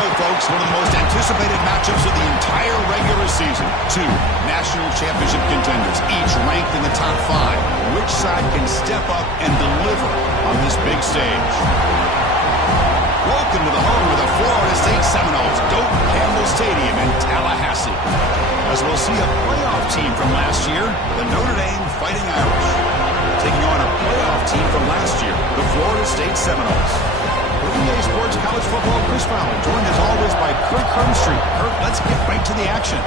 go, folks. One of the most anticipated matchups of the entire regular season. Two national championship contenders, each ranked in the top 5. Which side can step up and deliver on this big stage? Welcome to the home of the Florida State Seminoles, Doak Campbell Stadium in Tallahassee. As we'll see a playoff team from last year, the Notre Dame Fighting Irish, taking on a playoff team from last year, the Florida State Seminoles. For EA Sports College Football, Chris Fowler, joined as always by Kirk Hermstreet. Kirk, let's get right to the action.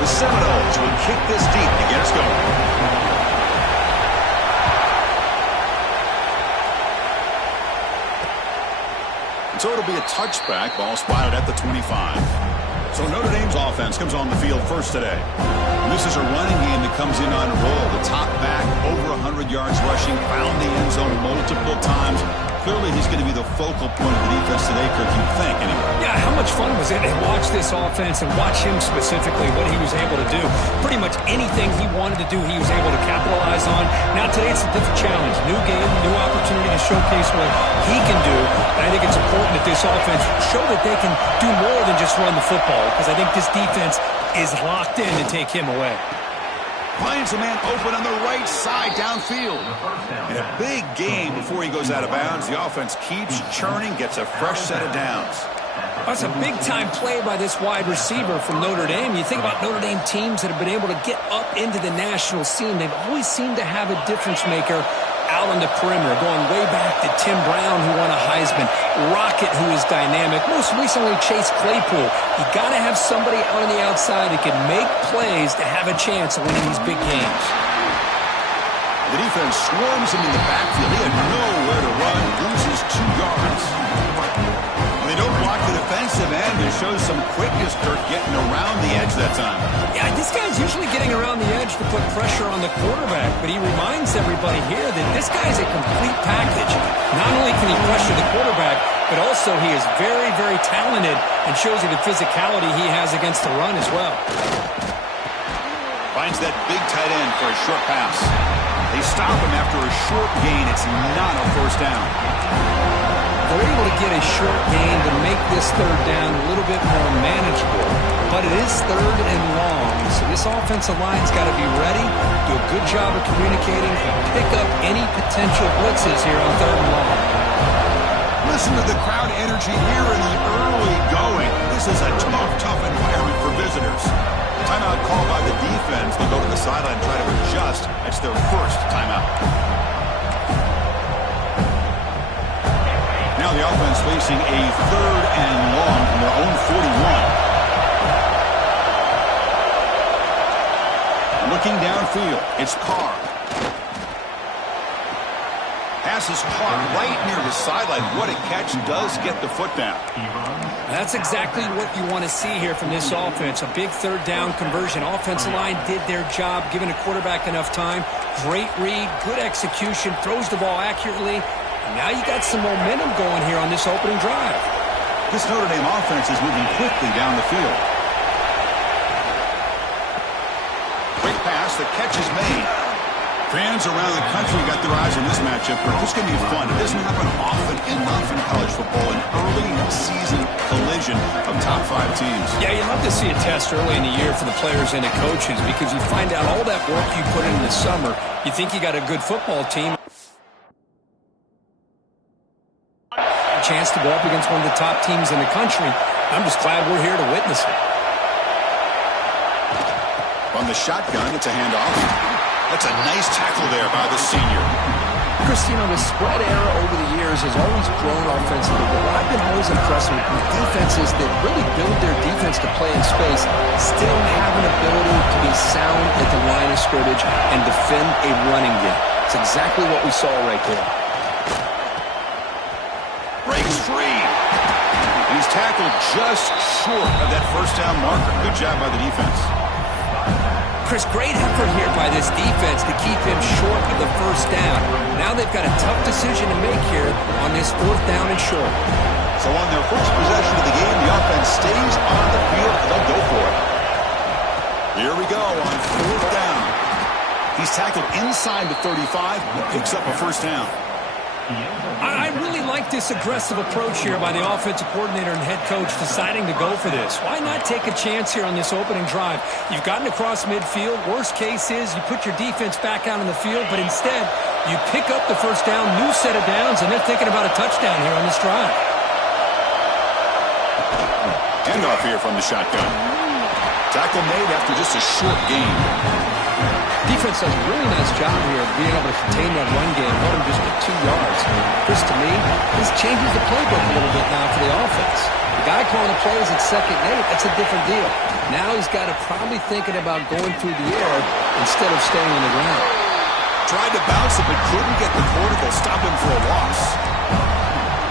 The Seminoles will kick this deep to get us going. So it'll be a touchback, ball spotted at the 25. So Notre Dame's offense comes on the field first today. And this is a running game that comes in on a roll. The top back, over 100 yards rushing, found the end zone multiple times. Clearly he's going to be the focal point of the defense today, Kirk, you'd think, anyway. Yeah, how much fun was it to watch this offense and watch him specifically, what he was able to do. Pretty much anything he wanted to do, he was able to capitalize on. Now today it's a different challenge. New game, new opportunity to showcase what he can do. And I think it's important that this offense show that they can do more than just run the football, because I think this defense is locked in to take him away. Finds a man open on the right side downfield. In a big game before he goes out of bounds, the offense keeps churning, gets a fresh set of downs. That's a big-time play by this wide receiver from Notre Dame. You think about Notre Dame teams that have been able to get up into the national scene. They've always seemed to have a difference maker out on the perimeter, going way back to Tim Brown, who won a Heisman, Rocket, who is dynamic, most recently Chase Claypool. You got to have somebody out on the outside that can make plays to have a chance of winning these big games. The defense swarms him in the backfield. He had nowhere to run, loses 2 yards. When they don't block the defensive end, it shows some quickness, Kirk, getting around the edge that time. Yeah, this guy's usually getting around the edge to put pressure on the quarterback, but he reminds everybody here that this guy's a complete package. Not only can he pressure the quarterback, but also he is very, very talented and shows you the physicality he has against the run as well. Finds that big tight end for a short pass. They stop him after a short gain. It's not a first down. They're able to get a short gain to make this third down a little bit more manageable, but it is third and long, so this offensive line's got to be ready, do a good job of communicating, and pick up any potential blitzes here on third and long. Listen to the crowd energy here in the early going. This is a tough environment for visitors. Timeout called by the defense. They'll go to the sideline and try to adjust. It's their first timeout. Now the offense facing a third and long from their own 41. Looking downfield, it's Carr. Pass is caught right near the sideline. What a catch, does get the foot down. That's exactly what you want to see here from this offense. A big third down conversion. Offensive line did their job, giving the quarterback enough time. Great read, good execution, throws the ball accurately. And now you got some momentum going here on this opening drive. This Notre Dame offense is moving quickly down the field. Quick pass, the catch is made. Fans around the country got their eyes on this matchup, but this is going to be fun. It doesn't happen often enough in college football, an early season collision of top 5 teams. Yeah, you love to see a test early in the year for the players and the coaches, because you find out all that work you put in the summer. You think you got a good football team. A chance to go up against one of the top teams in the country. I'm just glad we're here to witness it. From the shotgun, it's a handoff. That's a nice tackle there by the senior. Christine, the spread era over the years has always grown offensively, but what I've been always impressed with defenses that really build their defense to play in space still have an ability to be sound at the line of scrimmage and defend a running game. It's exactly what we saw right there. Breaks free. He's tackled just short of that first down marker. Good job by the defense. Chris, great effort here by this defense to keep him short of the first down. Now they've got a tough decision to make here on this 4th down and short. So on their first possession of the game, the offense stays on the field, and they'll go for it. Here we go on 4th down. He's tackled inside the 35 and picks up a first down. I really like this aggressive approach here by the offensive coordinator and head coach deciding to go for this. Why not take a chance here on this opening drive? You've gotten across midfield. Worst case is you put your defense back out on the field, but instead you pick up the first down, new set of downs, and they're thinking about a touchdown here on this drive. Handoff here from the shotgun. Tackle made after just a short gain. Defense does a really nice job here of being able to contain that run game, let him just get 2 yards. Chris, to me, this changes the playbook a little bit now for the offense. The guy calling the plays at 2nd and 8, that's a different deal. Now he's got to probably thinking about going through the air instead of staying on the ground. Tried to bounce it, but couldn't get the quarter to stop him for a loss.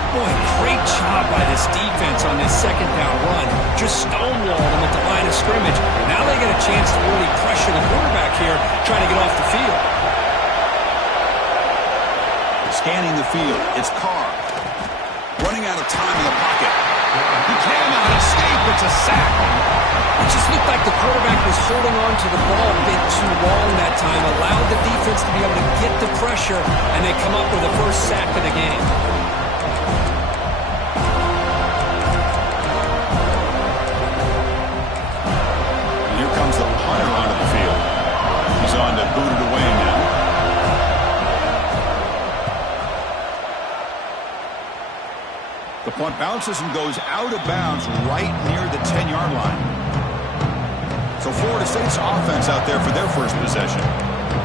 Boy, great job by this defense on this 2nd down run. Just stonewalled him at the line of scrimmage. Now they get a chance to really pressure the quarterback here, trying to get off the field. Scanning the field, it's Carr. Running out of time in the pocket. He cannot escape, it's a sack. It just looked like the quarterback was holding on to the ball a bit too long that time, allowed the defense to be able to get the pressure, and they come up with the first sack of the game. Comes the punter onto the field. He's on to boot it away now. The punt bounces and goes out of bounds right near the 10-yard line. So Florida State's offense out there for their first possession.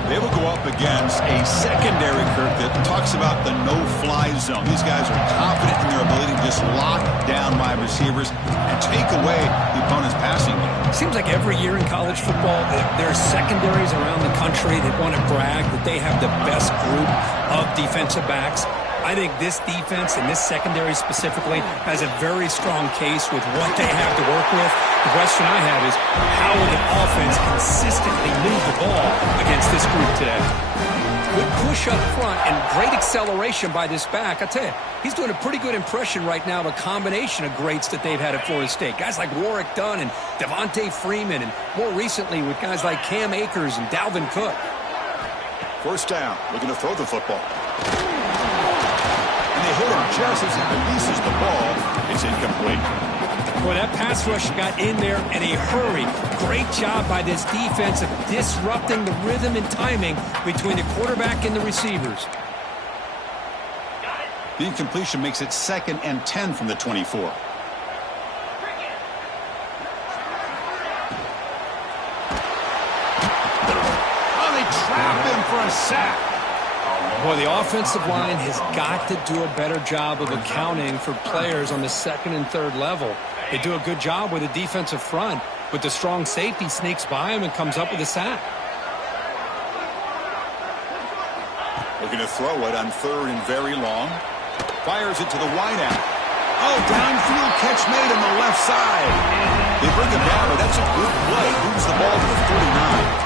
They will go up against a secondary, Kirk, that talks about the no-fly zone. These guys are confident in their ability to just lock down wide receivers and take away the opponent's passing game. Seems like every year in college football, there are secondaries around the country that want to brag that they have the best group of defensive backs. I think this defense and this secondary specifically has a very strong case with what they have to work with. The question I have is, how will the offense consistently move the ball against this group today? Good push up front and great acceleration by this back. I tell you, he's doing a pretty good impression right now of a combination of greats that they've had at Florida State. Guys like Warwick Dunn and Devontae Freeman, and more recently with guys like Cam Akers and Dalvin Cook. First down, looking to throw the football. And they hit him just as he releases the ball. It's incomplete. Boy, that pass rush got in there in a hurry. Great job by this defense of disrupting the rhythm and timing between the quarterback and the receivers. The incompletion makes it 2nd and 10 from the 24. Oh, they trap him for a sack. Boy, the offensive line has got to do a better job of accounting for players on the 2nd and 3rd level. They do a good job with the defensive front, but the strong safety sneaks by him and comes up with a sack. Looking to throw it on 3rd and very long. Fires it to the wideout. Oh, downfield catch made on the left side. They bring it down, but that's a good play. Moves the ball to the 49.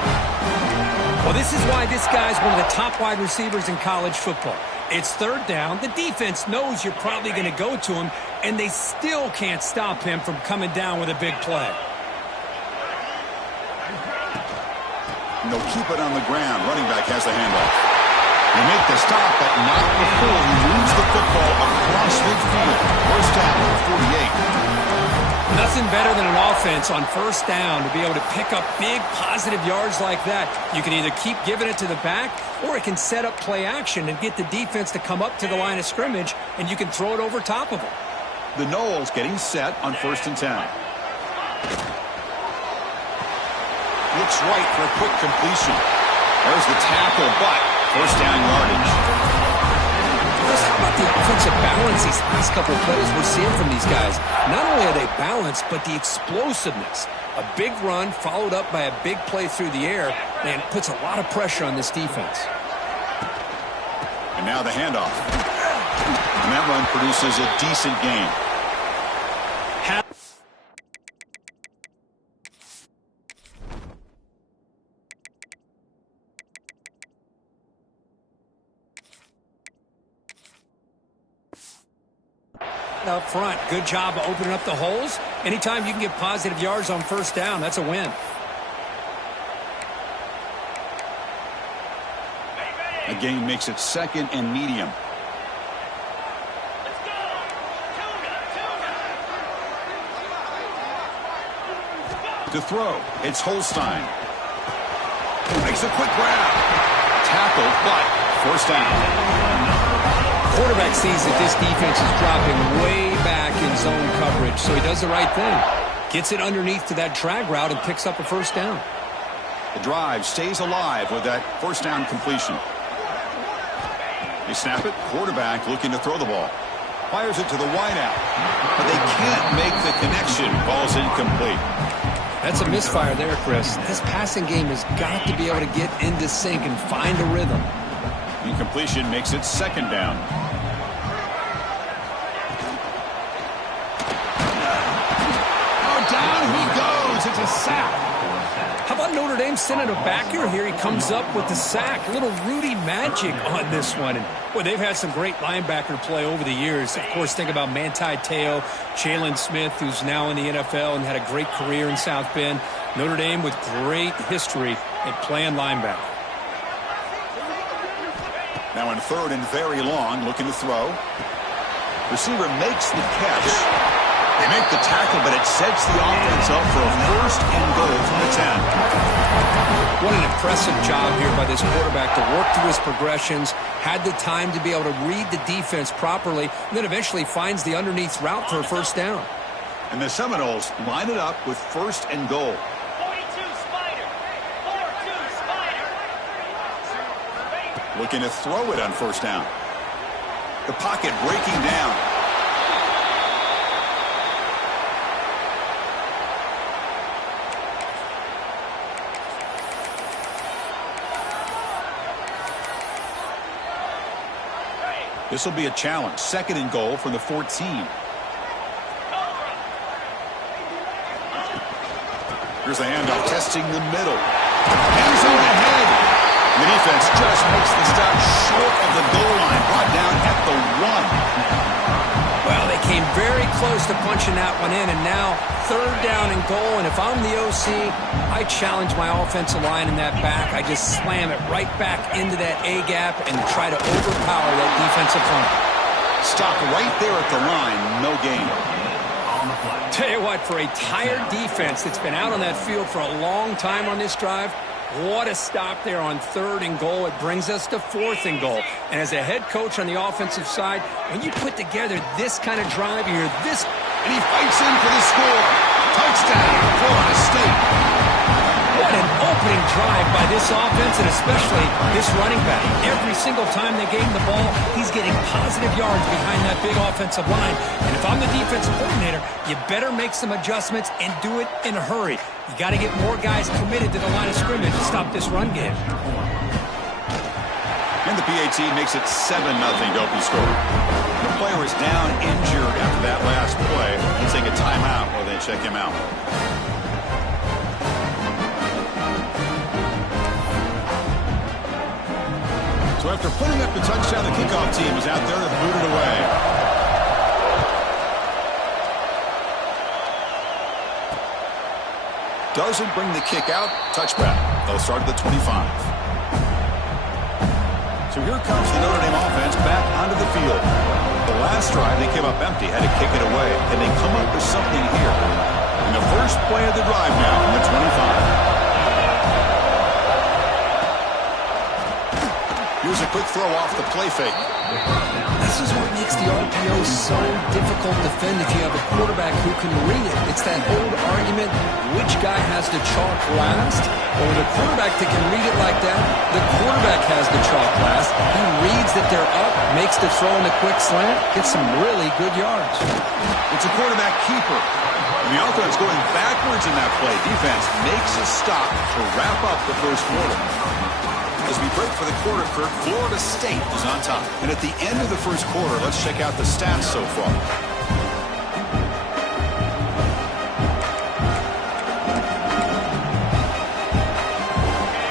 Well, this is why this guy's one of the top wide receivers in college football. It's 3rd down. The defense knows you're probably going to go to him, and they still can't stop him from coming down with a big play. And they'll keep it on the ground. Running back has the handoff. They make the stop, but not before he moves the football across midfield. First down at the 48. Nothing better than an offense on 1st down to be able to pick up big positive yards like that. You can either keep giving it to the back, or it can set up play action and get the defense to come up to the line of scrimmage, and you can throw it over top of them. The Noles getting set on 1st and 10. Looks right for a quick completion. There's the tackle, but first down yardage. How about the offensive balance these last couple of plays we're seeing from these guys? Not only are they balanced, but the explosiveness. A big run followed up by a big play through the air, and it puts a lot of pressure on this defense. And now the handoff. And that run produces a decent gain. up front. Good job of opening up the holes. Anytime you can get positive yards on first down, that's a win. A gain makes it 2nd and medium. To throw, it's Holstein. Makes a quick grab. Tackled, but first down. Quarterback sees that this defense is dropping way back in zone coverage, so he does the right thing. Gets it underneath to that drag route and picks up a first down. The drive stays alive with that first down completion. They snap it. Quarterback looking to throw the ball. Fires it to the wideout. But they can't make the connection. Ball's incomplete. That's a misfire there, Chris. This passing game has got to be able to get into sync and find a rhythm. Incompletion makes it 2nd down. Oh, down he goes. It's a sack. How about Notre Dame sending a backer here? He comes up with the sack. A little Rudy magic on this one. And, boy, they've had some great linebacker play over the years. Of course, think about Manti Te'o, Jalen Smith, who's now in the NFL and had a great career in South Bend. Notre Dame with great history at playing linebacker. Now in 3rd and very long, looking to throw. Receiver makes the catch. They make the tackle, but it sets the offense up for a 1st and goal from the 10. What an impressive job here by this quarterback to work through his progressions, had the time to be able to read the defense properly, and then eventually finds the underneath route for a first down. And the Seminoles line it up with 1st and goal. 42 Spider. 42 Spider. Looking to throw it on first down. The pocket breaking down. This will be a challenge. 2nd and goal from the 14. Here's the handoff, testing the middle. End zone ahead. The defense just makes the stop short of the goal line. Brought down at the 1. Well, they came very close to punching that one in, and now 3rd down and goal. And if I'm the OC, I challenge my offensive line in that back. I just slam it right back into that A-gap and try to overpower that defensive front. Stop right there at the line. No gain. Tell you what, for a tired defense that's been out on that field for a long time on this drive, what a stop there on 3rd and goal. It brings us to 4th and goal. And as a head coach on the offensive side, when you put together this kind of drive here, and he fights in for the score. Touchdown, Florida State. What an opening drive by this offense, and especially this running back. Every single time they gave him the ball, he's getting positive yards behind that big offensive line. And if I'm the defensive coordinator, you better make some adjustments and do it in a hurry. You got to get more guys committed to the line of scrimmage to stop this run game. And the PAT makes it 7-0 Dopey score. The player is down injured after that last play. We'll take a timeout while they check him out. So after putting up the touchdown, the kickoff team is out there to boot it away. Doesn't bring the kick out. Touchback. They'll start at the 25. So here comes the Notre Dame offense back onto the field. The last drive, they came up empty, had to kick it away. Can they come up with something here? In the first play of the drive now from the 25. Here's a quick throw off the play fake. This is what makes the RPO so difficult to defend if you have a quarterback who can read it. It's that old argument, which guy has the chalk last? Or the quarterback that can read it like that, the quarterback has the chalk last. He reads that they're up, makes the throw in the quick slant, gets some really good yards. It's a quarterback keeper. And the offense going backwards in that play. Defense makes a stop to wrap up the first quarter. As we break for the quarter, Kirk, Florida State is on top. And at the end of the first quarter, let's check out the stats so far.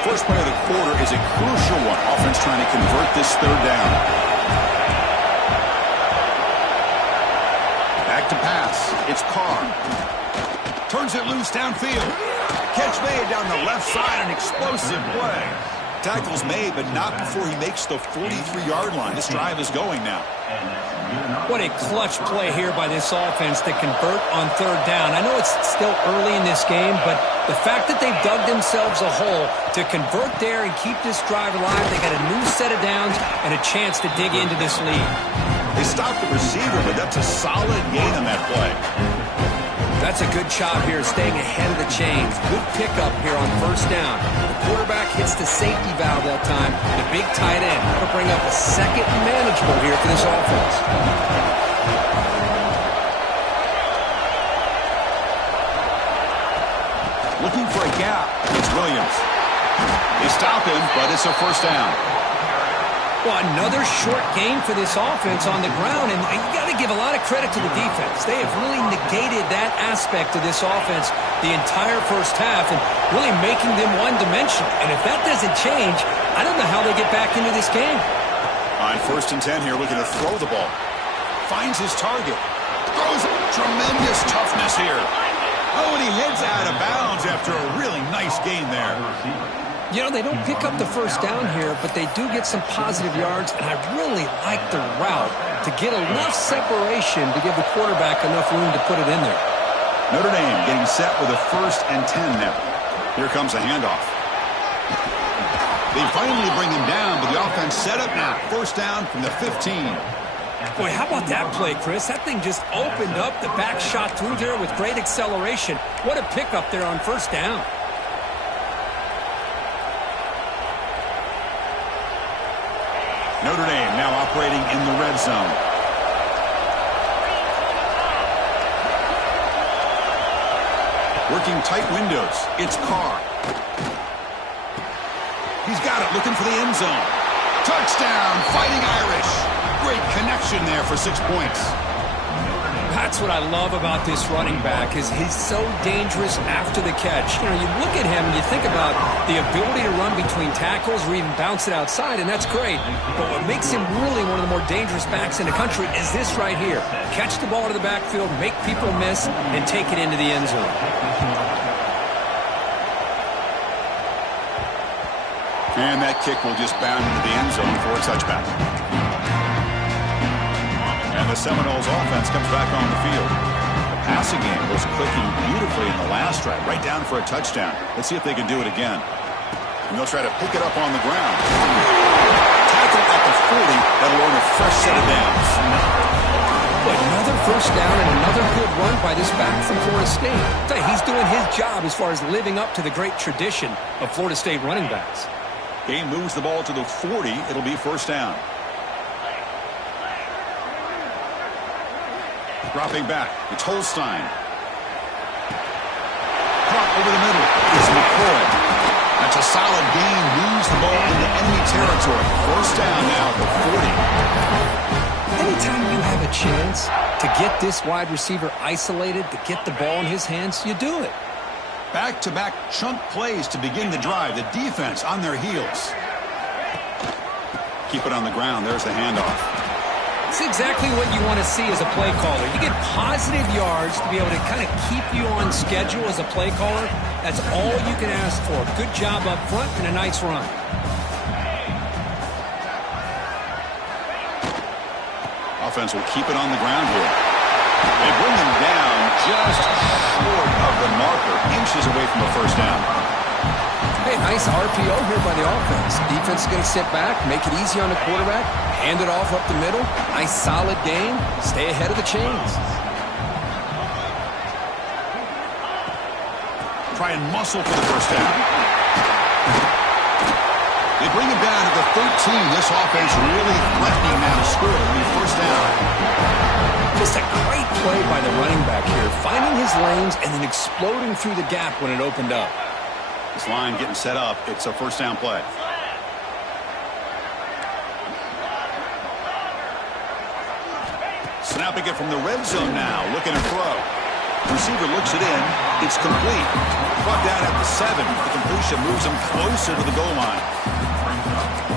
First play of the quarter is a crucial one. Offense trying to convert this 3rd down. It's Carr. Turns it loose downfield. Catch made down the left side, an explosive play. Tackle's made, but not before he makes the 43-yard line. This drive is going now. What a clutch play here by this offense to convert on third down. I know it's still early in this game, but the fact that they've dug themselves a hole to convert there and keep this drive alive, they got a new set of downs and a chance to dig into this lead. They stopped the receiver, but that's a solid gain on that play. That's a good job here staying ahead of the chains. Good pickup here on first down. The quarterback hits the safety valve that time. The big tight end will bring up a second and manageable here for this offense. Looking for a gap. It's Williams. They stop him, but it's a first down. Well, another short gain for this offense on the ground, and you got to give a lot of credit to the defense. They have really negated that aspect of this offense the entire first half and really making them one-dimensional. And if that doesn't change, I don't know how they get back into this game. On 1st and 10 here, looking to throw the ball. Finds his target. Throws it. Tremendous toughness here. Oh, and he heads out of bounds after a really nice gain there. You know, they don't pick up the first down here, but they do get some positive yards, and I really like the route to get enough separation to give the quarterback enough room to put it in there. Notre Dame getting set with a 1st and 10 now. Here comes a handoff. They finally bring him down, but the offense set up now. First down from the 15. Boy, how about that play, Chris? That thing just opened up. The back shot through there with great acceleration. What a pickup there on first down. Notre Dame now operating in the red zone. Working tight windows. It's Carr. He's got it, looking for the end zone. Touchdown, Fighting Irish. Great connection there for 6 points. That's what I love about this running back is he's so dangerous after the catch. You know, you look at him and you think about the ability to run between tackles or even bounce it outside, and that's great. But what makes him really one of the more dangerous backs in the country is this right here. Catch the ball to the backfield, make people miss, and take it into the end zone. And that kick will just bound into the end zone for a touchback. And the Seminoles offense comes back on the field. The passing game was clicking beautifully in the last drive, right down for a touchdown. Let's see if they can do it again. And they'll try to pick it up on the ground. Tackle at the 40. That'll earn a fresh set of downs. But another first down and another good run by this back from Florida State. He's doing his job as far as living up to the great tradition of Florida State running backs. Game moves the ball to the 40. It'll be first down. Dropping back. It's Holstein. Caught over the middle. It's McCoy. That's a solid gain. Moves the ball into enemy territory. First down now at the 40. Anytime you have a chance to get this wide receiver isolated, to get the ball in his hands, you do it. Back-to-back chunk plays to begin the drive. The defense on their heels. Keep it on the ground. There's the handoff. It's exactly what you want to see as a play caller. You get positive yards to be able to kind of keep you on schedule as a play caller. That's all you can ask for. Good job up front and a nice run. Offense will keep it on the ground here. They bring him down just short of the marker, inches away from a first down. Hey, nice RPO here by the offense. Defense is going to sit back, make it easy on the quarterback, hand it off up the middle. Nice solid game. Stay ahead of the chains. Try and muscle for the first down. They bring him down to the 13. This offense really threatening now to score. It'll be first down. Just a great play by the running back here, finding his lanes and then exploding through the gap when it opened up. This line getting set up. It's a first down play. Snapping it from the red zone now. Looking to throw. Receiver looks it in. It's complete. Brought down at the 7. The completion moves him closer to the goal line.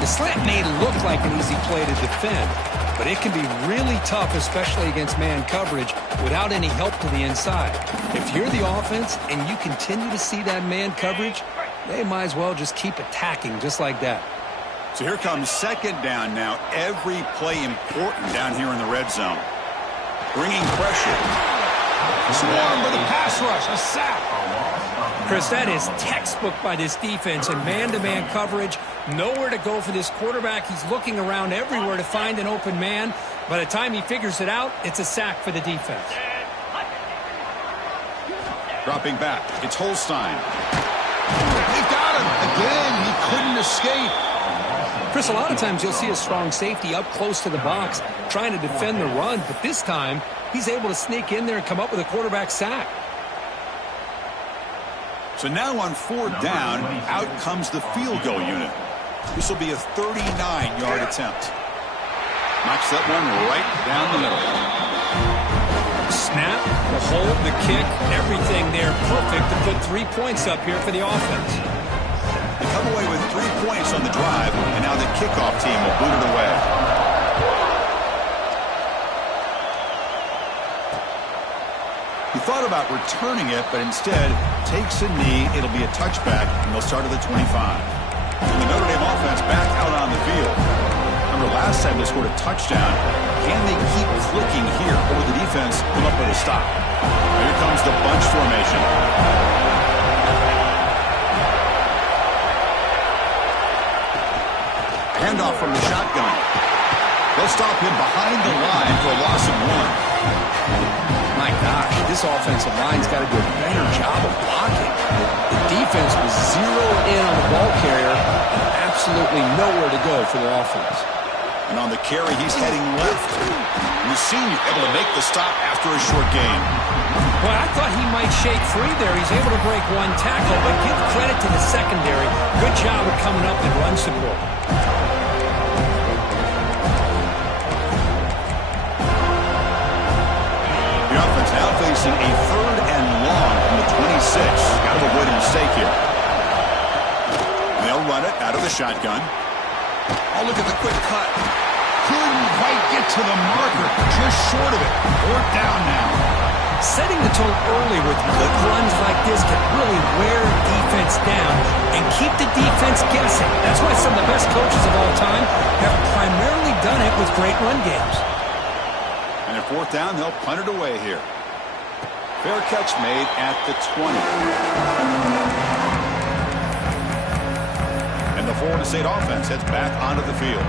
The slant may look like an easy play to defend, but it can be really tough, especially against man coverage, without any help to the inside. If you're the offense and you continue to see that man coverage, they might as well just keep attacking just like that. So here comes second down now. Every play important down here in the red zone. Bringing pressure. Swarm with a pass rush. A sack. Chris, that is textbook by this defense and man-to-man coverage. Nowhere to go for this quarterback. He's looking around everywhere to find an open man. By the time he figures it out, it's a sack for the defense. Dropping back. It's Holstein. They got him. Again, he couldn't escape. Chris, a lot of times you'll see a strong safety up close to the box trying to defend the run, but this time he's able to sneak in there and come up with a quarterback sack. So now on fourth down, out comes the field goal unit. This will be a 39-yard attempt. Knocks that one right down the middle. Snap, the hold, the kick, everything there perfect to put 3 points up here for the offense. They come away with 3 points on the drive, and now the kickoff team will boot it away. He thought about returning it, but instead takes a knee. It'll be a touchback, and they'll start at the 25. And the Notre Dame offense back out on the field. Remember, last time they scored a touchdown. Can they keep clicking here, or will the defense come up with a stop? Here comes the bunch formation. Handoff from the shotgun. They'll stop him behind the line for a loss of 1. My gosh, this offensive line's got to do a better job of blocking. The defense was zeroed in on the ball carrier and absolutely nowhere to go for the offense. And on the carry, he's heading left. We've seen you able to make the stop after a short gain. Well, I thought he might shake free there. He's able to break one tackle, but give credit to the secondary. Good job of coming up and run support. The offense now facing a third and long from the 26. Got to avoid a mistake here. They'll run it out of the shotgun. Oh, look at the quick cut. Couldn't quite get to the marker. Just short of it. Fourth down now. Setting the tone early with good runs like this can really wear defense down and keep the defense guessing. That's why some of the best coaches of all time have primarily done it with great run games. And at fourth down, they'll punt it away here. Fair catch made at the 20. And the Florida State offense heads back onto the field.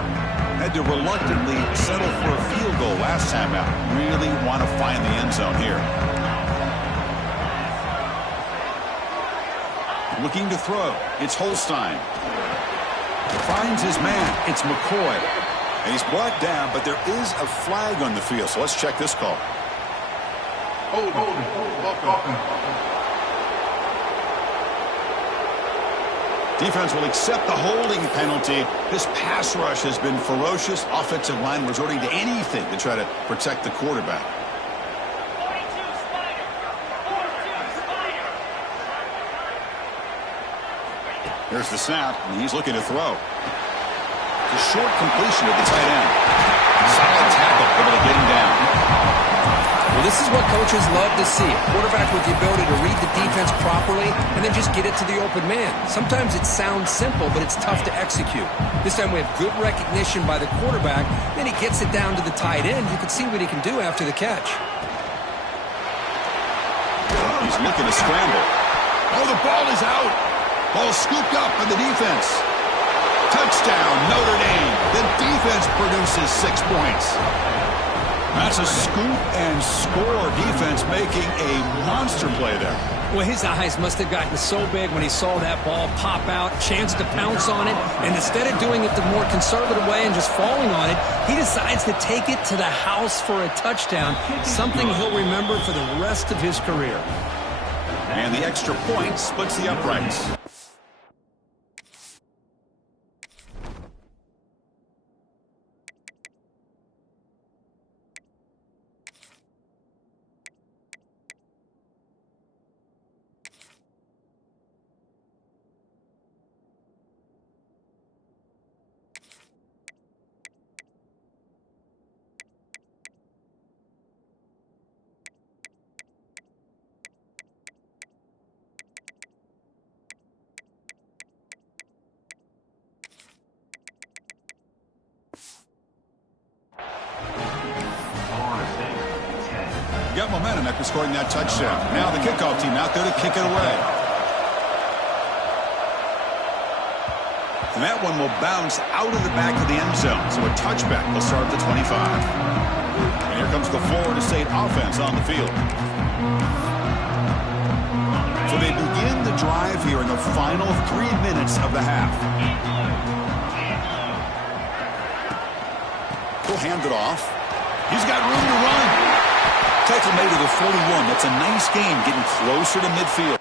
Had to reluctantly settle for a field goal last time out. Really want to find the end zone here. Looking to throw. It's Holstein. Finds his man. It's McCoy. And he's brought down, but there is a flag on the field. So let's check this call. Defense will accept the holding penalty. This pass rush has been ferocious. Offensive line resorting to anything to try to protect the quarterback. 42 Spider. 42 Spider. Here's the snap, and he's looking to throw. The short completion of the tight end. Solid tackle, able to get him down. Well, this is what coaches love to see. A quarterback with the ability to read the defense properly and then just get it to the open man. Sometimes it sounds simple, but it's tough to execute. This time we have good recognition by the quarterback. Then he gets it down to the tight end. You can see what he can do after the catch. He's looking to scramble. Oh, the ball is out. Ball scooped up by the defense. Touchdown, Notre Dame. The defense produces 6 points. That's a scoop and score. Defense making a monster play there. Well, his eyes must have gotten so big when he saw that ball pop out, chance to pounce on it, and instead of doing it the more conservative way and just falling on it, he decides to take it to the house for a touchdown, something he'll remember for the rest of his career. And the extra point splits the uprights. got momentum after scoring that touchdown. Now the kickoff team out there to kick it away. And that one will bounce out of the back of the end zone. So a touchback will start at the 25. And here comes the Florida State offense on the field. So they begin the drive here in the final 3 minutes of the half. He'll hand it off. He's got room to run. Tackle made to the 41. That's a nice game, getting closer to midfield.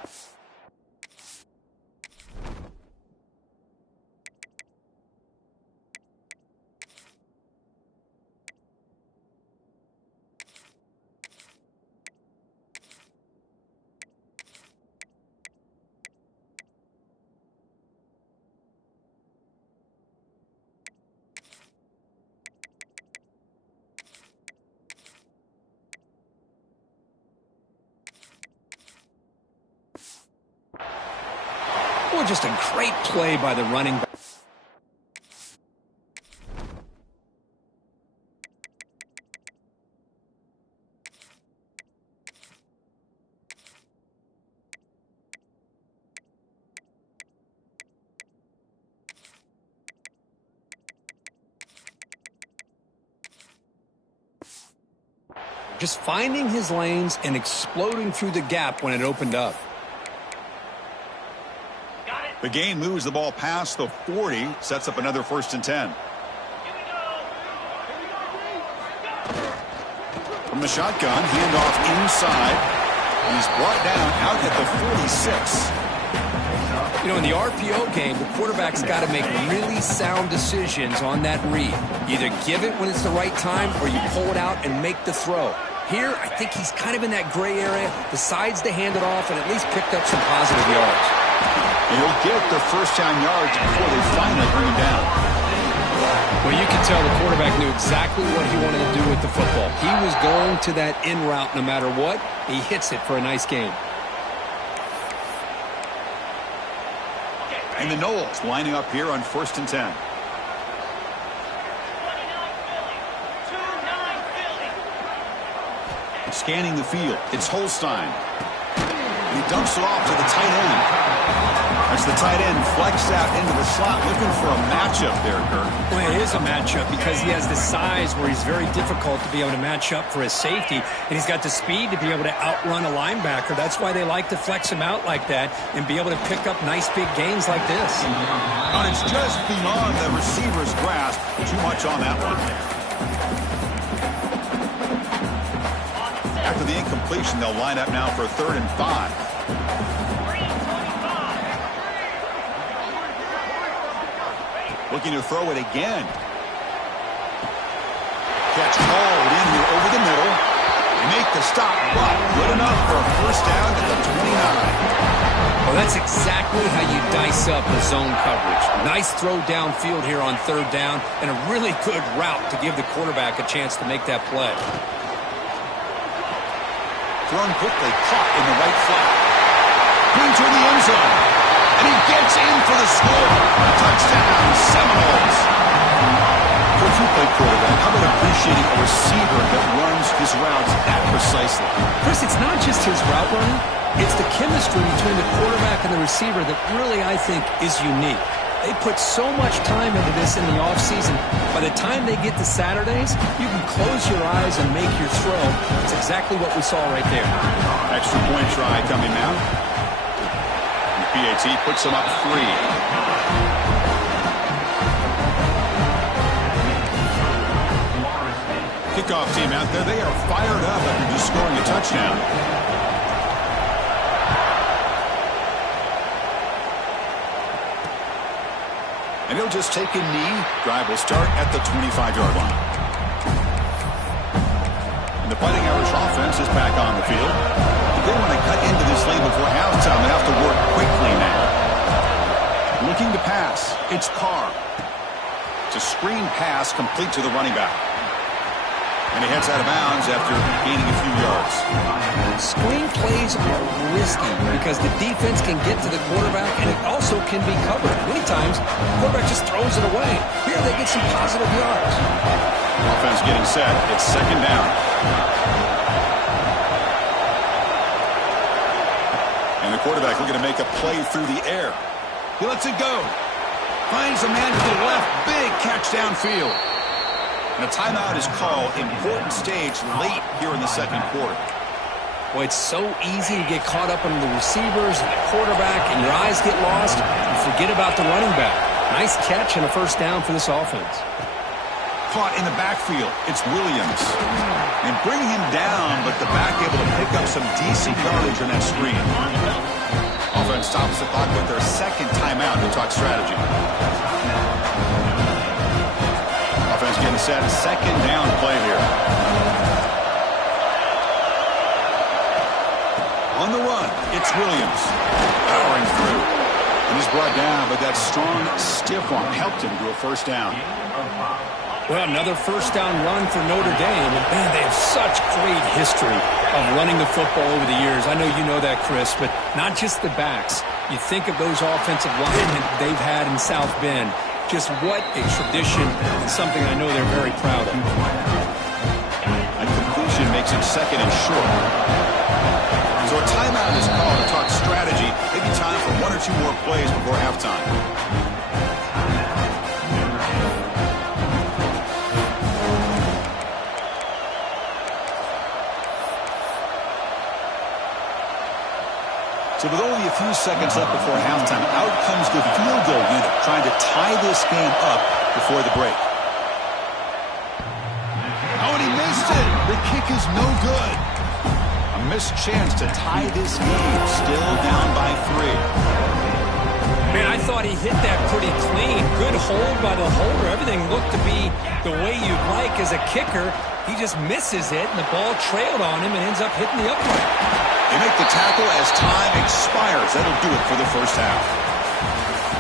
Well, just a great play by the running back. Just finding his lanes and exploding through the gap when it opened up. The gain moves the ball past the 40, sets up another 1st and 10. From the shotgun, handoff inside. He's brought down out at the 46. You know, in the RPO game, the quarterback's got to make really sound decisions on that read. Either give it when it's the right time or you pull it out and make the throw. Here, I think he's kind of in that gray area, decides to hand it off and at least picked up some positive yards. He'll get the first-down yards before they finally bring him down. Well, you can tell the quarterback knew exactly what he wanted to do with the football. He was going to that in route no matter what. He hits it for a nice gain. And the Knowles lining up here on 1st and 10. Scanning the field. It's Holstein. He dumps it off to the tight end. That's the tight end flexed out into the slot, looking for a matchup there, Kirk. Well, it is a matchup because he has the size where he's very difficult to be able to match up for his safety, and he's got the speed to be able to outrun a linebacker. That's why they like to flex him out like that and be able to pick up nice big gains like this. And it's just beyond the receiver's grasp. Too much on that one. After the incompletion, they'll line up now for 3rd and 5. Looking to throw it again. Catch hauled in here over the middle. They make the stop, but good enough for a 1st down at the 29. Well, that's exactly how you dice up a zone coverage. Nice throw downfield here on 3rd down, and a really good route to give the quarterback a chance to make that play. Thrown quickly, caught in the right flat. Into the end zone. And he gets in for the score. Touchdown, Seminoles. Coach, you play quarterback. How about appreciating a receiver that runs his routes that precisely? Chris, it's not just his route running. It's the chemistry between the quarterback and the receiver that really, I think, is unique. They put so much time into this in the offseason. By the time they get to Saturdays, you can close your eyes and make your throw. It's exactly what we saw right there. Extra point try coming now. PAT puts them up 3. Kickoff team out there. They are fired up after just scoring a touchdown. And he'll just take a knee. Drive will start at the 25-yard line. And the Fighting Irish offense is back on the field. If they want to cut into this lead before halftime, they have to work quickly now. Looking to pass. It's Carr. It's a screen pass complete to the running back. And he heads out of bounds after gaining a few yards. Screen plays are risky because the defense can get to the quarterback and it also can be covered. Many times, the quarterback just throws it away. Here they get some positive yards. Offense getting set. It's 2nd down. And the quarterback looking to make a play through the air. He lets it go. Finds a man to the left. Big catch downfield. And a timeout is called. Important stage late here in the second quarter. Boy, it's so easy to get caught up on the receivers and the quarterback, and your eyes get lost. You forget about the running back. Nice catch and a first down for this offense. Caught in the backfield. It's Williams. And bringing him down, but the back able to pick up some decent yardage on that screen. Offense stops the clock with their second timeout to talk strategy. Offense getting set. Second down play here. On the run, it's Williams. Powering through. And he's brought down, but that strong, stiff arm helped him to a first down. Well, another first down run for Notre Dame. And, man, they have such great history of running the football over the years. I know you know that, Chris, but not just the backs. You think of those offensive linemen they've had in South Bend. Just what a tradition and something I know they're very proud of. A completion makes it second and short. So a timeout is called to talk strategy. Maybe time for one or two more plays before halftime. So with only a few seconds left before halftime, out comes the field goal unit, trying to tie this game up before the break. Oh, and he missed it. The kick is no good. A missed chance to tie this game, still down by 3. Man, I thought he hit that pretty clean. Good hold by the holder. Everything looked to be the way you'd like as a kicker. He just misses it, and the ball trailed on him and ends up hitting the upright. They make the tackle as time expires. That'll do it for the first half.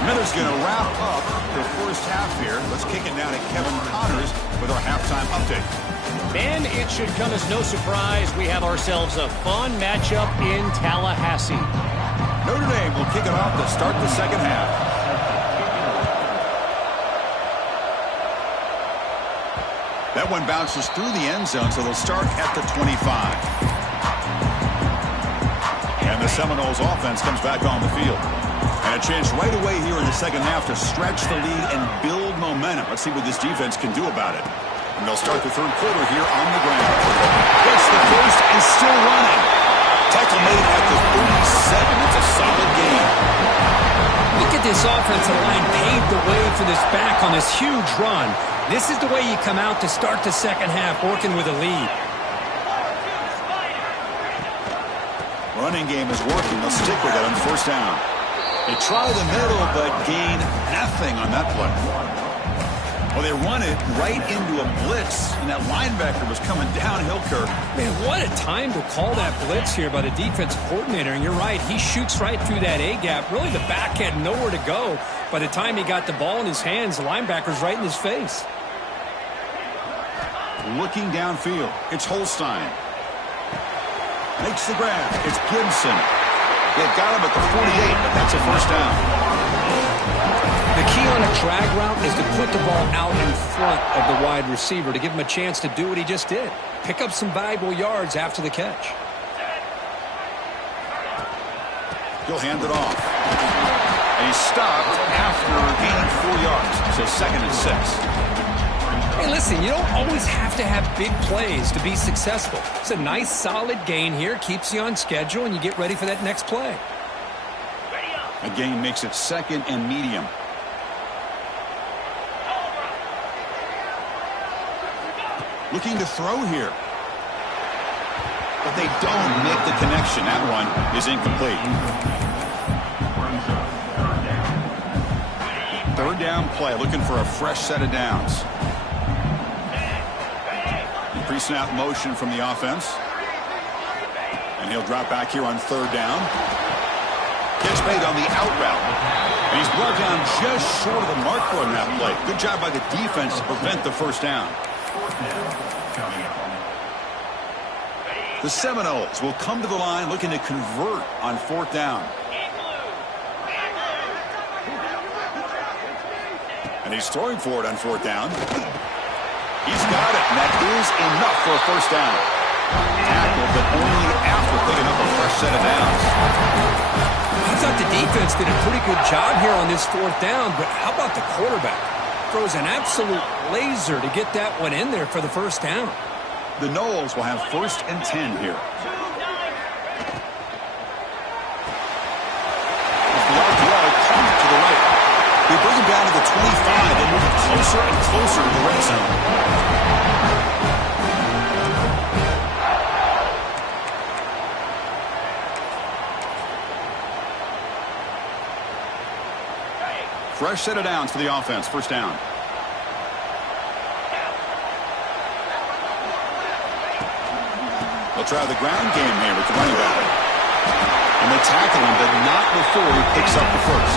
Miller's going to wrap up the first half here. Let's kick it down to Kevin Connors with our halftime update. And it should come as no surprise. We have ourselves a fun matchup in Tallahassee. Notre Dame will kick it off to start the second half. That one bounces through the end zone, so they'll start at the 25. And the Seminoles offense comes back on the field. And a chance right away here in the second half to stretch the lead and build momentum. Let's see what this defense can do about it. And they'll start the third quarter here on the ground. Gets the first and still running. Tackle made at the 37. It's a solid game. Look at this offensive line paved the way for this back on this huge run. This is the way you come out to start the second half, working with a lead. Running game is working. They'll stick with it on first down. They try the middle, but gain nothing on that play. Well, they run it right into a blitz, and that linebacker was coming downhill, Kirk. Man, what a time to call that blitz here by the defensive coordinator. And you're right, he shoots right through that A-gap. Really, the back had nowhere to go. By the time he got the ball in his hands, the linebacker's right in his face. Looking downfield, it's Holstein. Makes the grab. It's Gibson. They got him at the 48, but that's a first down. The key on a drag route is to put the ball out in front of the wide receiver to give him a chance to do what he just did. Pick up some valuable yards after the catch. He'll hand it off. And he's stopped after gaining 4 yards. So second and 6. Hey, listen, you don't always have to have big plays to be successful. It's a nice, solid gain here. Keeps you on schedule, and you get ready for that next play. A gain makes it second and medium. Looking to throw here. But they don't make the connection. That one is incomplete. Third down play, looking for a fresh set of downs. Pre-snap motion from the offense. And he'll drop back here on third down. Catch made on the out route. And he's brought down just short of the marker on that play. Good job by the defense to prevent the first down. The Seminoles will come to the line looking to convert on fourth down. And he's throwing for it on fourth down. He's got it, and that is enough for a first down. Tackle, but only after picking up a fresh set of downs. defense did a pretty good job here on this fourth down, but how about the quarterback? Throws an absolute laser to get that one in there for the first down. The Noles will have 1st and 10 here. The RPO comes to the right. We bring him down to the 25 and move closer and closer to the red zone. Fresh set of downs for the offense. First down. They'll try the ground game here with the running back. And they tackle him, but not before he picks up the first.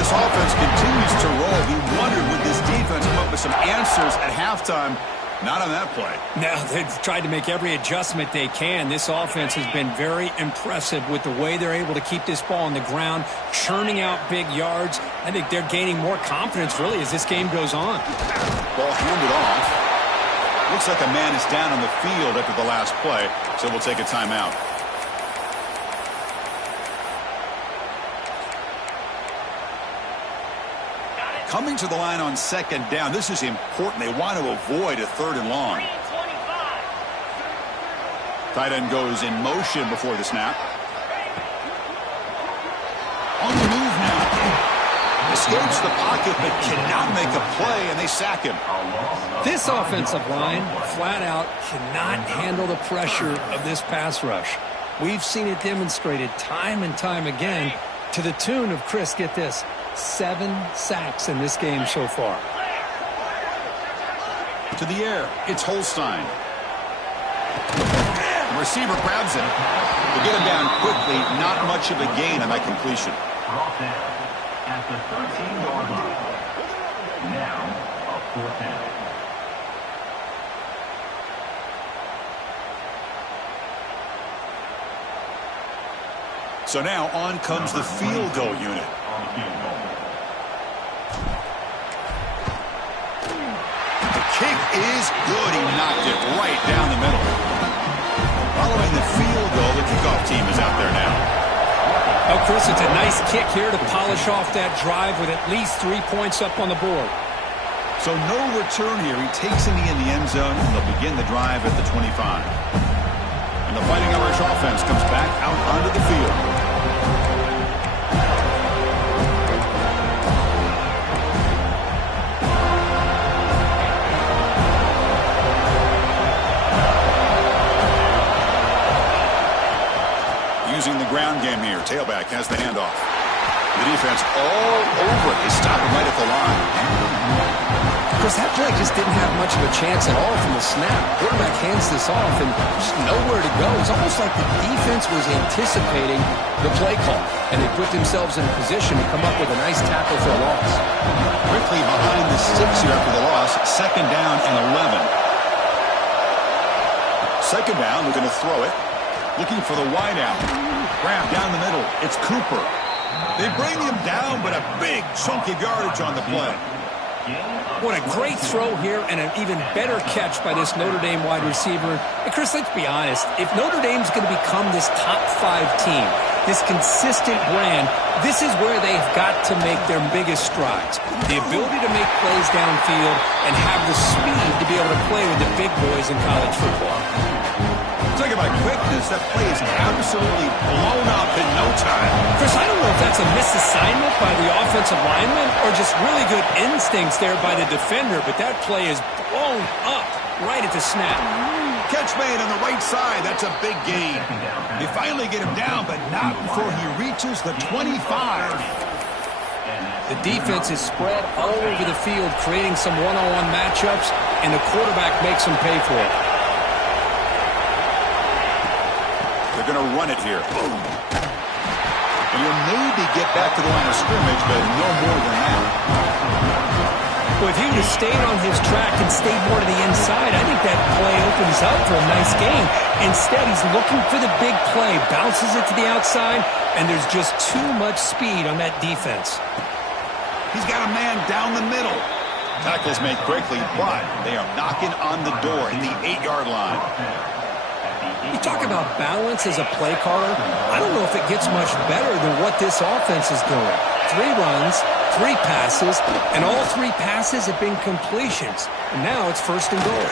This offense continues to roll. We wondered, would this defense come up with some answers at halftime? Not on that play. No, they've tried to make every adjustment they can. This offense has been very impressive with the way they're able to keep this ball on the ground, churning out big yards. I think they're gaining more confidence, really, as this game goes on. Ball handed off. Looks like a man is down on the field after the last play, so we'll take a timeout. Coming to the line on 2nd down. This is important. They want to avoid a 3rd and long. Tight end goes in motion before the snap. On the move now. Escapes the pocket but cannot make a play, and they sack him. This offensive line, flat out, cannot handle the pressure of this pass rush. We've seen it demonstrated time and time again to the tune of, Chris, get this, 7 sacks in this game so far. To the air, it's Holstein. The receiver grabs him. They get him down quickly. Not much of a gain on that completion. At the 13-yard line. Now, a 4th down. So now on comes the field goal unit. The kick is good. He knocked it right down the middle. Following the field goal, the kickoff team is out there now. Oh, Chris, it's a nice kick here to polish off that drive with at least 3 points up on the board. So no return here. He takes in the end zone, and they'll begin the drive at the 25. And the Fighting Irish offense comes back out onto the field. Using the ground game here. Tailback has the handoff. The defense all over it. They stop him right at the line. Chris, that play just didn't have much of a chance at all from the snap. Quarterback hands this off and just nowhere to go. It's almost like the defense was anticipating the play call, and they put themselves in a position to come up with a nice tackle for a loss. Quickly behind the sticks here after the loss. 2nd down and 11. 2nd down, we're going to throw it. Looking for the wideout. Grab down the middle. It's Cooper. They bring him down, but a big chunk of yardage on the play. What a great throw here and an even better catch by this Notre Dame wide receiver. And Chris, let's be honest. If Notre Dame's going to become this top 5 team, this consistent brand, this is where they've got to make their biggest strides. The ability to make plays downfield and have the speed to be able to play with the big boys in college football. Talking about quickness, that play is absolutely blown up in no time. Chris, I don't know if that's a misassignment by the offensive lineman or just really good instincts there by the defender, but that play is blown up right at the snap. Catch made on the right side. That's a big gain. They finally get him down, but not before he reaches the 25. The defense is spread all over the field, creating some one-on-one matchups, and the quarterback makes them pay for it. They're going to run it here. And he'll maybe get back to the line of scrimmage, but no more than that. Well, if he would have stayed on his track and stayed more to the inside, I think that play opens up for a nice game. Instead, he's looking for the big play, bounces it to the outside, and there's just too much speed on that defense. He's got a man down the middle. Tackles made quickly, but they are knocking on the door at the 8-yard line. You talk about balance as a play caller. I don't know if it gets much better than what this offense is doing. 3 runs, 3 passes, and all 3 passes have been completions. And now it's 1st and goal.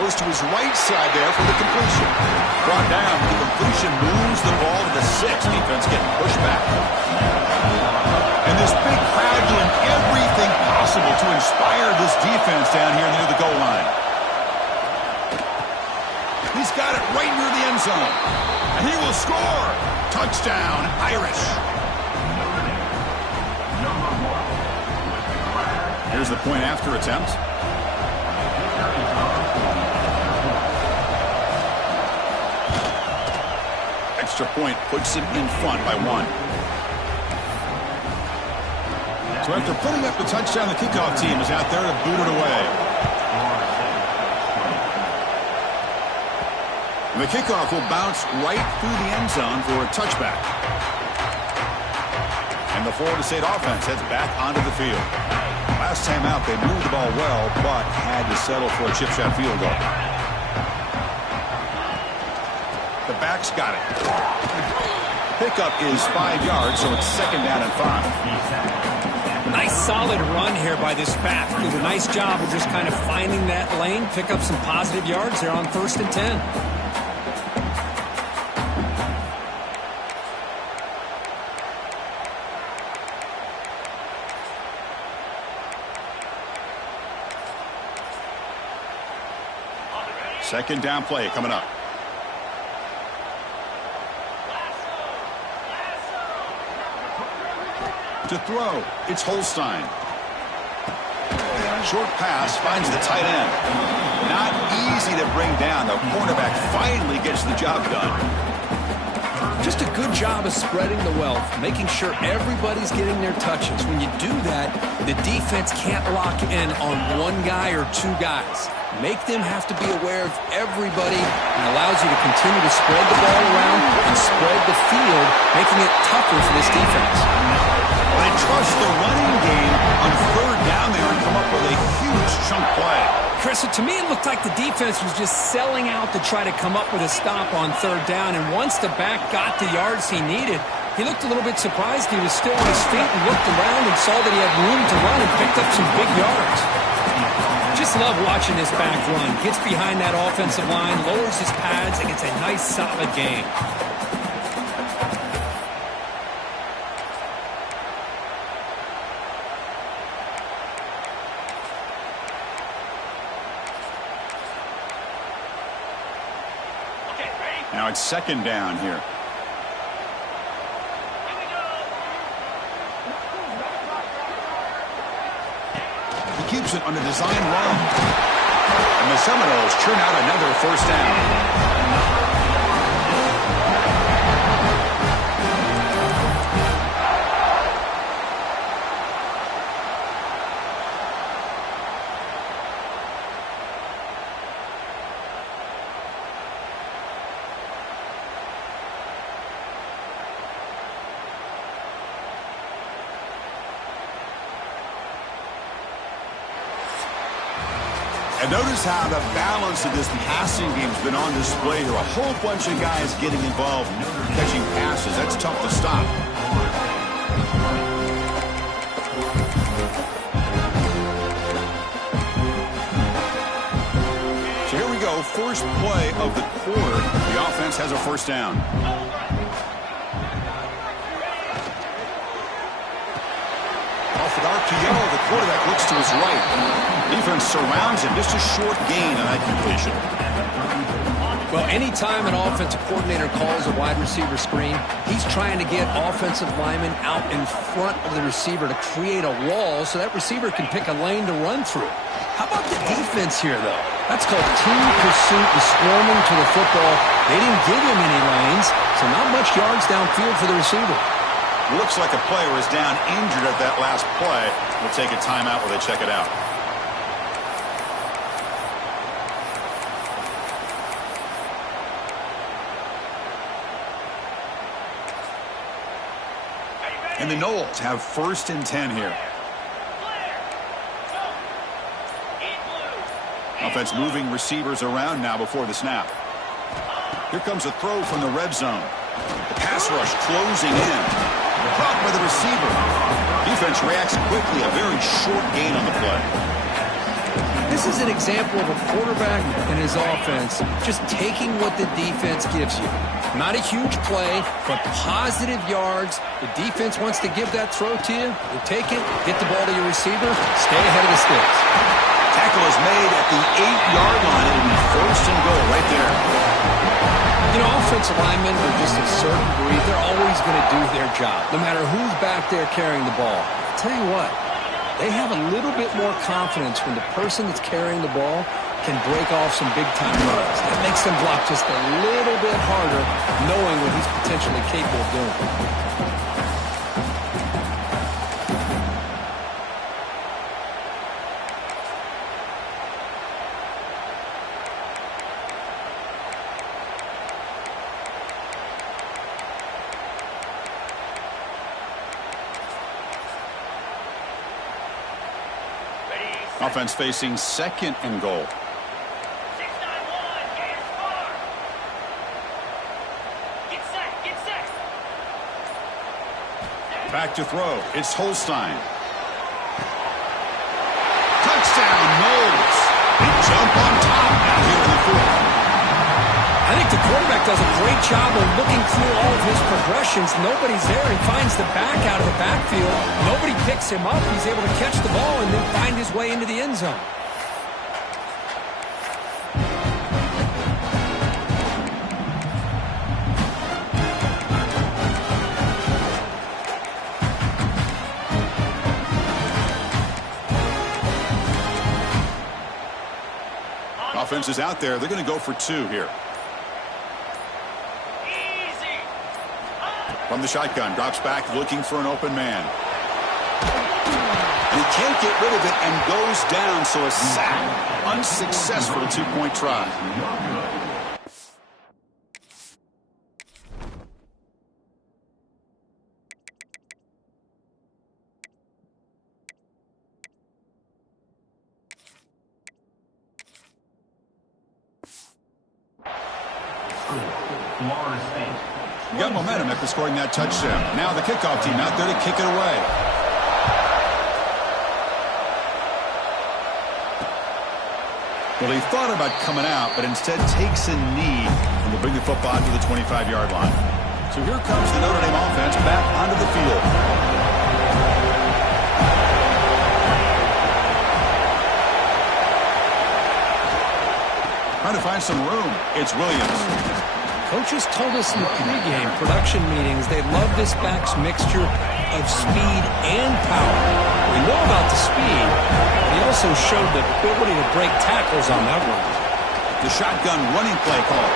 Goes to his right side there for the completion. Brought down. The completion moves the ball to the 6. Defense getting pushed back. And this big crowd doing everything possible to inspire this defense down here near the goal line. He's got it right near the end zone. And he will score. Touchdown, Irish. Here's the point after attempt. Extra point puts him in front by 1. So after putting up the touchdown, the kickoff team is out there to boot it away. And the kickoff will bounce right through the end zone for a touchback. And the Florida State offense heads back onto the field. Last time out, they moved the ball well, but had to settle for a chip shot field goal. The back's got it. Pickup is 5 yards, so it's 2nd down and 5. Nice solid run here by this back. Did a nice job of just kind of finding that lane, pick up some positive yards there on 1st and 10. Second down play coming up. To throw, it's Holstein. Short pass finds the tight end. Not easy to bring down. The cornerback finally gets the job done. Just a good job of spreading the wealth, making sure everybody's getting their touches. When you do that, the defense can't lock in on 1 guy or 2 guys. Make them have to be aware of everybody and allows you to continue to spread the ball around and spread the field, making it tougher for this defense. They trust the running game on 3rd down there and come up with a huge chunk play. Chris, to me it looked like the defense was just selling out to try to come up with a stop on 3rd down, and once the back got the yards he needed, he looked a little bit surprised. He was still on his feet and looked around and saw that he had room to run and picked up some big yards. Just love watching this back run. Gets behind that offensive line, lowers his pads, and gets a nice, solid gain. Now it's 2nd down here. Keeps it on a design run. And the Seminoles churn out another 1st down. And notice how the balance of this passing game has been on display here. A whole bunch of guys getting involved, catching passes. That's tough to stop. So here we go. First play of the quarter. The offense has a 1st down. Off with RPO, the quarterback looks to his right. Defense surrounds him. Just a short gain on that completion. Well, anytime an offensive coordinator calls a wide receiver screen, he's trying to get offensive linemen out in front of the receiver to create a wall so that receiver can pick a lane to run through. How about the defense here, though? That's called team pursuit and swarming to the football. They didn't give him any lanes, so not much yards downfield for the receiver. Looks like a player is down injured at that last play. We'll take a timeout while they check it out. And the Noles have 1st and 10 here. Offense moving receivers around now before the snap. Here comes a throw from the red zone. The pass rush closing in. Caught by the receiver. Defense reacts quickly. A very short gain on the play. This is an example of a quarterback and his offense just taking what the defense gives you. Not a huge play, but positive yards. The defense wants to give that throw to you. You take it, get the ball to your receiver, stay ahead of the sticks. Tackle is made at the 8-yard line. It'll be first and goal right there. You know, offensive linemen are just a certain breed. They're always going to do their job, no matter who's back there carrying the ball. I'll tell you what, they have a little bit more confidence when the person that's carrying the ball can break off some big-time runs. That makes them block just a little bit harder, knowing what he's potentially capable of doing. Offense facing second and goal. 6-9-1, game score. Get set. Back to throw. It's Holstein. Touchdown, Knowles. They jump on top now here in the fourth. I think the quarterback does a great job of looking through all of his progressions. Nobody's there. He finds the back out of the backfield. Nobody picks him up. He's able to catch the ball and then find his way into the end zone. Offense is out there. They're going to go for 2 here. From the shotgun, drops back, looking for an open man. And he can't get rid of it and goes down, so a sack. Unsuccessful 2-point try. Florida State. You got momentum after scoring that touchdown. Now the kickoff team out there to kick it away. Well, he thought about coming out, but instead takes a knee and will bring the football to the 25-yard line. So here comes the Notre Dame offense back onto the field. Trying to find some room. It's Williams. Coaches told us in the pregame production meetings they love this back's mixture of speed and power. We know about the speed, but he also showed the ability to break tackles on that run. The shotgun running play call.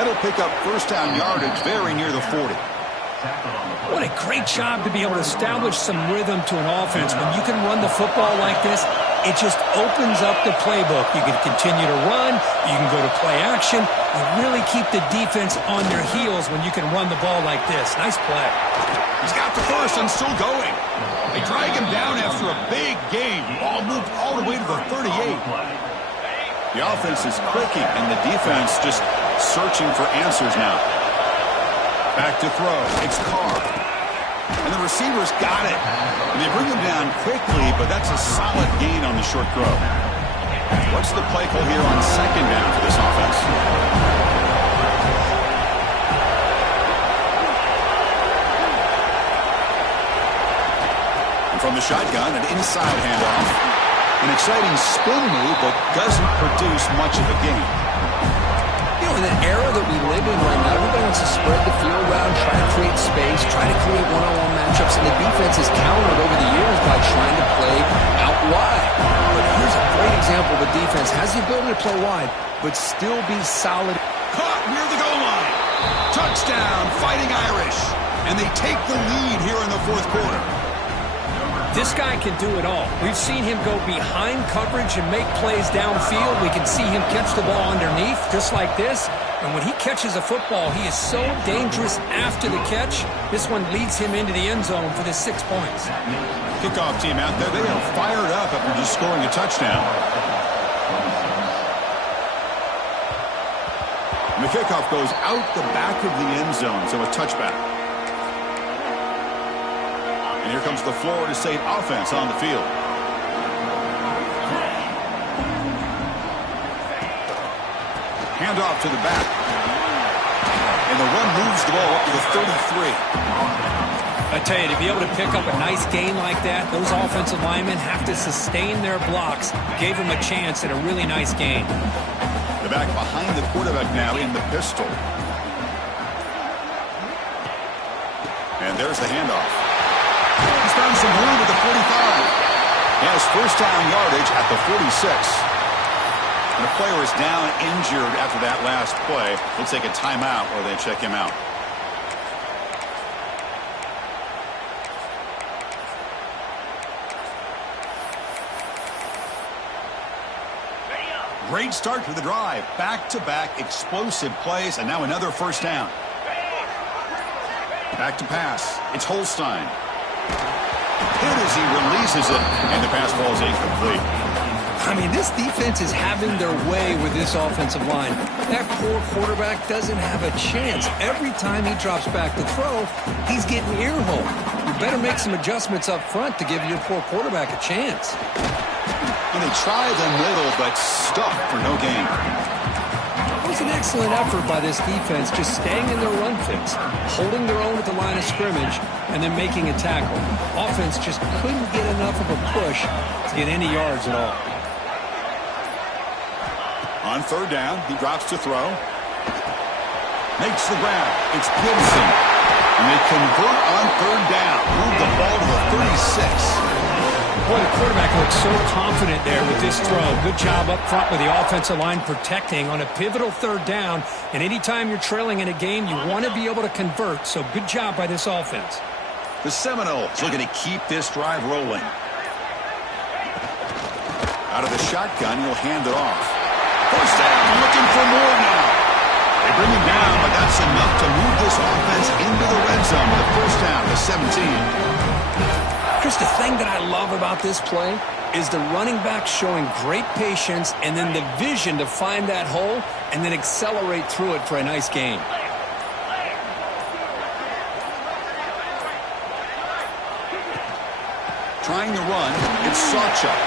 That'll pick up first down yardage very near the 40. What a great job to be able to establish some rhythm to an offense. When you can run the football like this, it just opens up the playbook. You can continue to run. You can go to play action. You really keep the defense on their heels when you can run the ball like this. Nice play. He's got the first and still going. They drag him down after a big gain. Ball moved all the way to the 38. The offense is clicking, and the defense just searching for answers now. Back to throw. It's Carr. And the receivers got it. And they bring him down quickly, but that's a solid gain on the short throw. What's the play call here on second down for this offense? And from the shotgun, an inside handoff. An exciting spin move, but doesn't produce much of a gain. You know, in the era that we live in right now, everybody wants to spread the field around, try to create space, try to create one-on-one matchups, and the defense has countered over the years by trying to play out wide. But here's a great example of a defense has the ability to play wide, but still be solid. Caught near the goal line. Touchdown, Fighting Irish. And they take the lead here in the fourth quarter. This guy can do it all. We've seen him go behind coverage and make plays downfield. We can see him catch the ball underneath, just like this. And when he catches a football, he is so dangerous after the catch. This one leads him into the end zone for the 6 points. Kickoff team out there, they are fired up after just scoring a touchdown. And the kickoff goes out the back of the end zone, so a touchback. And here comes the Florida State offense on the field. Handoff to the back. And the run moves the ball up to the 33. I tell you, to be able to pick up a nice gain like that, those offensive linemen have to sustain their blocks. Gave them a chance at a really nice gain. The back behind the quarterback now in the pistol. And there's the handoff. He's found some room at the 45. He has first down yardage at the 46. And the player is down injured after that last play. They'll take a timeout while they check him out. Great start to the drive. Back-to-back explosive plays, and now another first down. Back to pass. It's Holstein. Hit as he releases it, and the pass ball is incomplete. I mean, this defense is having their way with this offensive line. That poor quarterback doesn't have a chance. Every time he drops back to throw, he's getting earholed. You better make some adjustments up front to give your poor quarterback a chance. And they try the middle, but stuck for no gain. It was an excellent effort by this defense, just staying in their run fix, holding their own at the line of scrimmage, and then making a tackle. Offense just couldn't get enough of a push to get any yards at all. On third down, he drops to throw. Makes the grab. It's Gibson. And they convert on third down. Move the ball to the 36. Boy, the quarterback looks so confident there with this throw. Good job up front with the offensive line protecting on a pivotal third down. And anytime you're trailing in a game, you want to be able to convert. So good job by this offense. The Seminoles looking to keep this drive rolling. Out of the shotgun, he'll hand it off. First down, looking for more now. They bring him down, but that's enough to move this offense into the red zone with a first down to 17. Chris, the thing that I love about this play is the running back showing great patience and then the vision to find that hole and then accelerate through it for a nice gain. Trying to run, it's Sawchuk.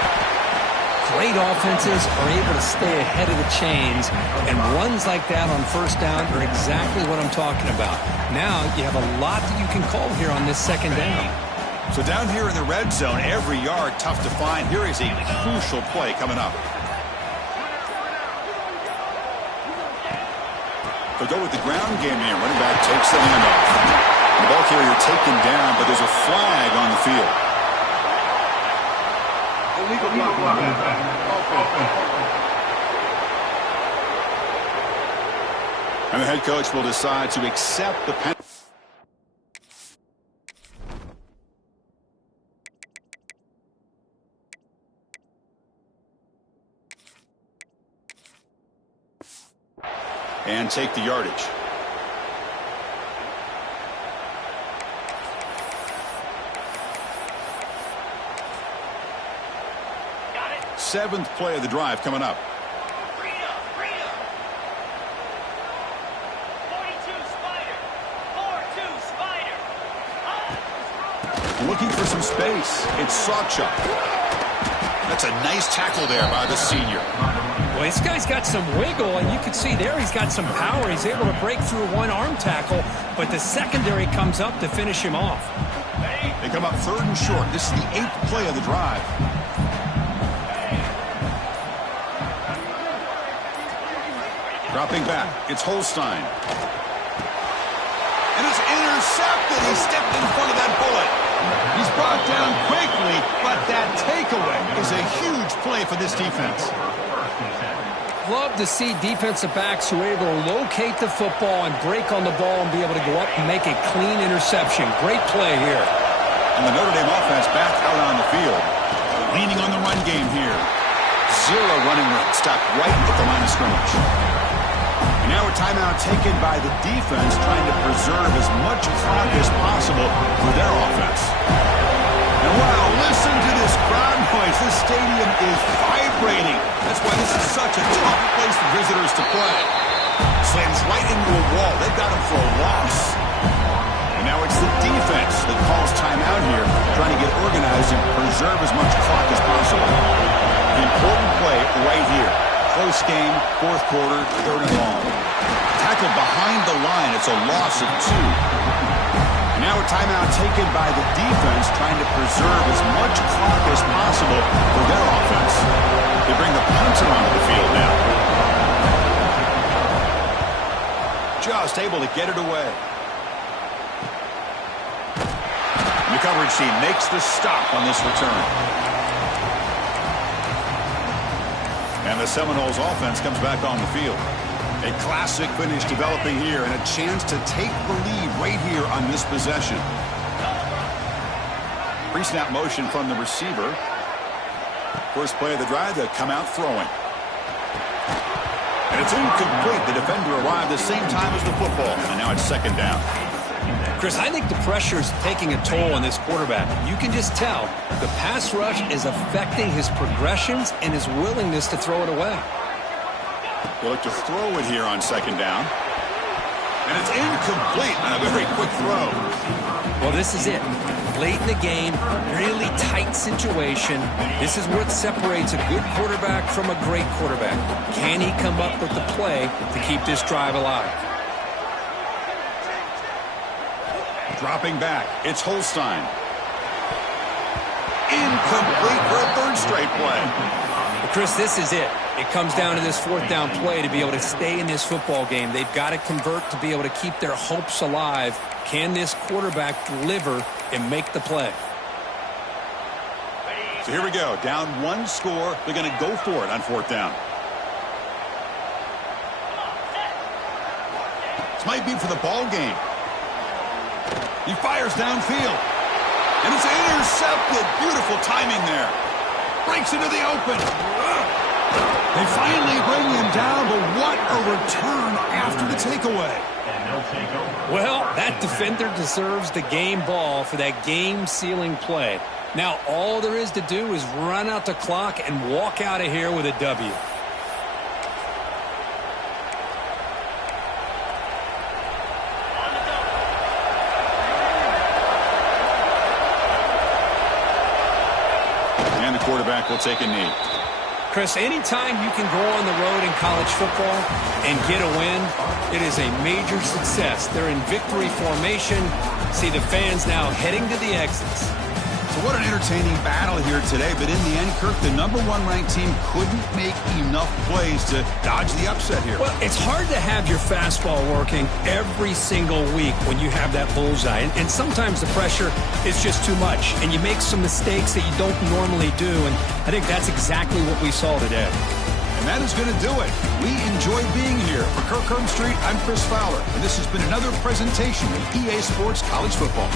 Great offenses are able to stay ahead of the chains, and runs like that on first down are exactly what I'm talking about. Now you have a lot that you can call here on this second down. So down here in the red zone, every yard tough to find. Here is a crucial play coming up. They'll go with the ground game here. Running back takes the handoff. The ball carrier taken down, but there's a flag on the field. And the head coach will decide to accept the penalty. And take the yardage. Seventh play of the drive coming up. Freedom. 42 Spider. 4-2 Spider. Looking for some space. It's Sawchuk. That's a nice tackle there by the senior. Well, this guy's got some wiggle, and you can see there he's got some power. He's able to break through a one-arm tackle, but the secondary comes up to finish him off. They come up third and short. This is the 8th play of the drive. Dropping back, it's Holstein. And it's intercepted. He stepped in front of that bullet. He's brought down quickly, but that takeaway is a huge play for this defense. Love to see defensive backs who are able to locate the football and break on the ball and be able to go up and make a clean interception. Great play here. And the Notre Dame offense back out on the field. Leaning on the run game here. Zero running room. Stopped right at the line of scrimmage. And now a timeout taken by the defense, trying to preserve as much clock as possible for their offense. And wow, listen to this crowd noise. This stadium is vibrating. That's why this is such a tough place for visitors to play. Slams right into a wall. They've got him for a loss. And now it's the defense that calls timeout here, trying to get organized and preserve as much clock as possible. Important play right here. Close game, fourth quarter, third and long. Tackled behind the line. It's a loss of 2. Now a timeout taken by the defense, trying to preserve as much clock as possible for their offense. They bring the punter onto the field now. Just able to get it away. The coverage team makes the stop on this return. And the Seminoles offense comes back on the field. A classic finish developing here and a chance to take the lead right here on this possession. Pre-snap motion from the receiver. First play of the drive, they come out throwing. And it's incomplete. The defender arrived the same time as the football. And now it's second down. Chris, I think the pressure is taking a toll on this quarterback. You can just tell the pass rush is affecting his progressions and his willingness to throw it away. They look to throw it here on second down. And it's incomplete on a very quick throw. Well, this is it. Late in the game, really tight situation. This is what separates a good quarterback from a great quarterback. Can he come up with the play to keep this drive alive? Dropping back, it's Holstein. Incomplete for a third straight play. Well, Chris, this is it. It comes down to this fourth down play to be able to stay in this football game. They've got to convert to be able to keep their hopes alive. Can this quarterback deliver and make the play? So here we go. Down 1 score. They're going to go for it on fourth down. This might be for the ball game. He fires downfield. And it's intercepted. Beautiful timing there. Breaks into the open. They finally bring him down, but what a return after the takeaway. Well, that defender deserves the game ball for that game-sealing play. Now, all there is to do is run out the clock and walk out of here with a W. And the quarterback will take a knee. Chris, anytime you can go on the road in college football and get a win, it is a major success. They're in victory formation. See the fans now heading to the exits. So what an entertaining battle here today. But in the end, Kirk, the #1 ranked team couldn't make enough plays to dodge the upset here. Well, it's hard to have your fastball working every single week when you have that bullseye. And sometimes the pressure is just too much. And you make some mistakes that you don't normally do. And I think that's exactly what we saw today. And that is going to do it. We enjoy being here. For Kirk Street, I'm Chris Fowler. And this has been another presentation of EA Sports College Football.